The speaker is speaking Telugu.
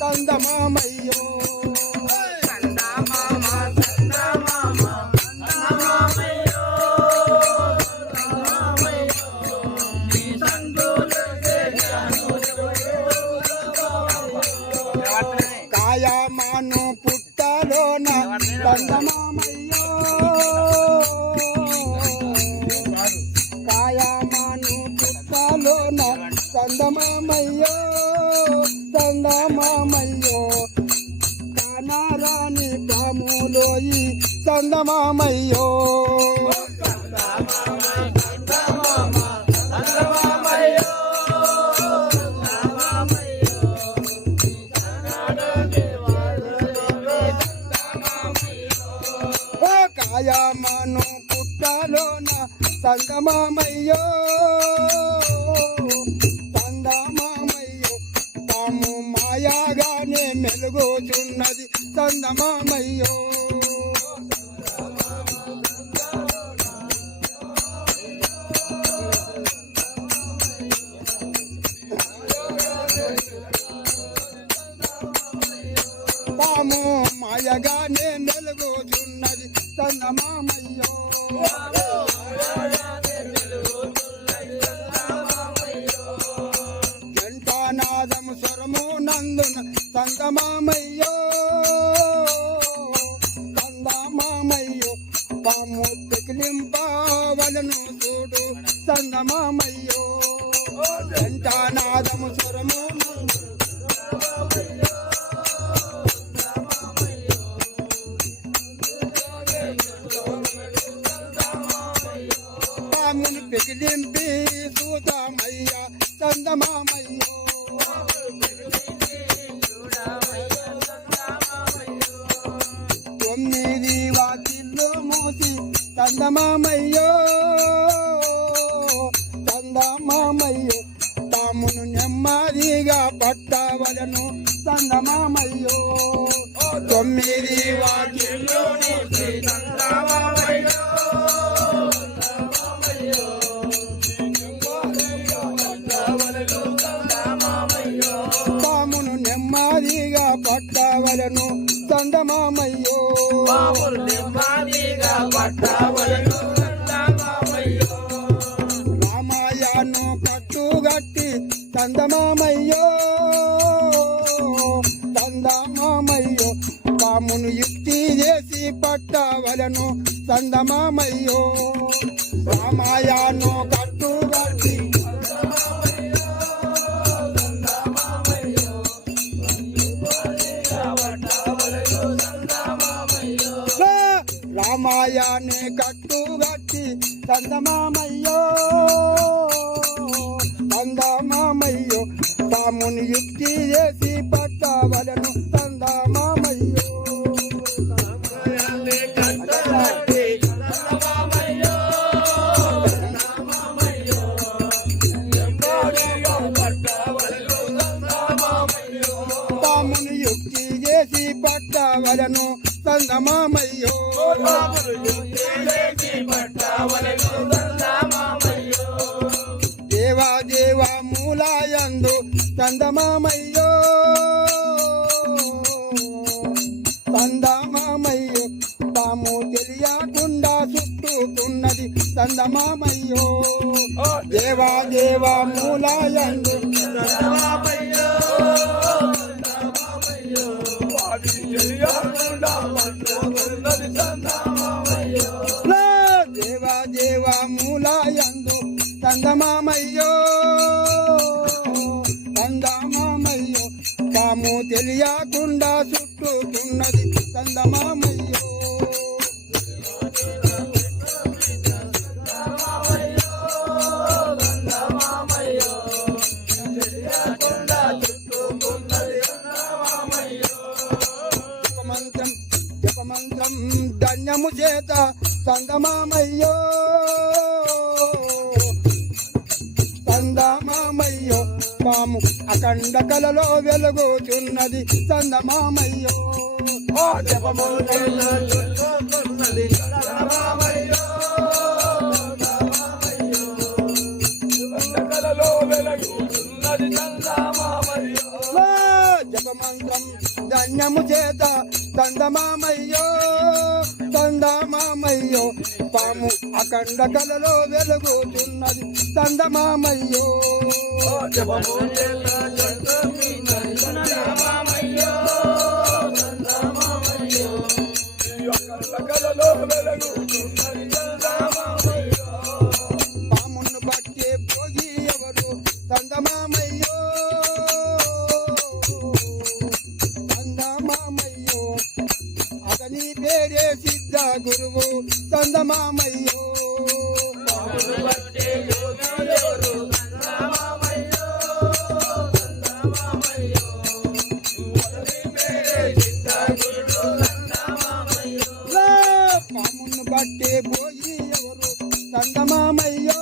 చందమామయ్యో సందు పుట్టలోన చందమామయ్యో చందమామయ్యో చందమామయ్యో కానారాని పాములోయి చందమామయ్యో ఓ పుట్టలోన సంగమామయ్యో మాయాగానే మెలుగుచున్నది చందమామయ్యో. తాము మాయగానే మెలుగుచున్నది చందమామయ్యో. నందున సంగమామయ్యో సంగమామయ్యో పాము తెకిలింపవలను చూడు సంగమామయ్యో. వెంటనాదము స్వరము నందున పాముని పెకిలింపి సూతమయ్య చందమామయ్యో తందమామయ్యో తందమామయ్యో తామును నెమ్మదిగా పట్టవలను. తందమామయ్యో తొమ్మిది వాకిళ్ళు తామును నెమ్మదిగా పట్టవలను. చందమామయ్యో రామాయణు కట్టుగట్టి చందమామయ్యో చందమామయ్యో తామును యుక్తి చేసి పట్టవలను చందమామయ్యో రామాయణే కట్టుగట్టి చందమామయ్యో చందమామయ్యో తాముని యుక్తి చేసి పట్టవలను చందమామయ్యో తాముని యుక్తి చేసి పట్టవలను చందమామయ్యో దేవా మూలాయందు చందమామయ్యో చందమామయ్యో తాము తెలియకుండా చుట్టుకున్నది చందమామయ్యో దేవా దేవా మూలాయందు దేవా దేవా మూలాయందు చందమామయ్యో చందమామయ్యో తాము తెలియకుండా చుట్టుకున్నది చందమామయ్యో జపమంత్రం సంగము చేత సంగమామయ్యో. సందమామయ్యో పాము అఖండ కలలో వెలుగుచున్నది సందమామయ్యో ఓ తందమామయ్యో తందమామయ్యో పాము అఖండ కలలో వెలుగుతున్నది. తందమామయ్యో జపము చందమామయ్యో కలలో వెలుగుతున్నది పామును బట్టే పోగి ఎవరు? తందమామయ్యో గురువు చందమామయ్యో. పామును బట్టే పోయి ఎవరు? చందమామయ్యో.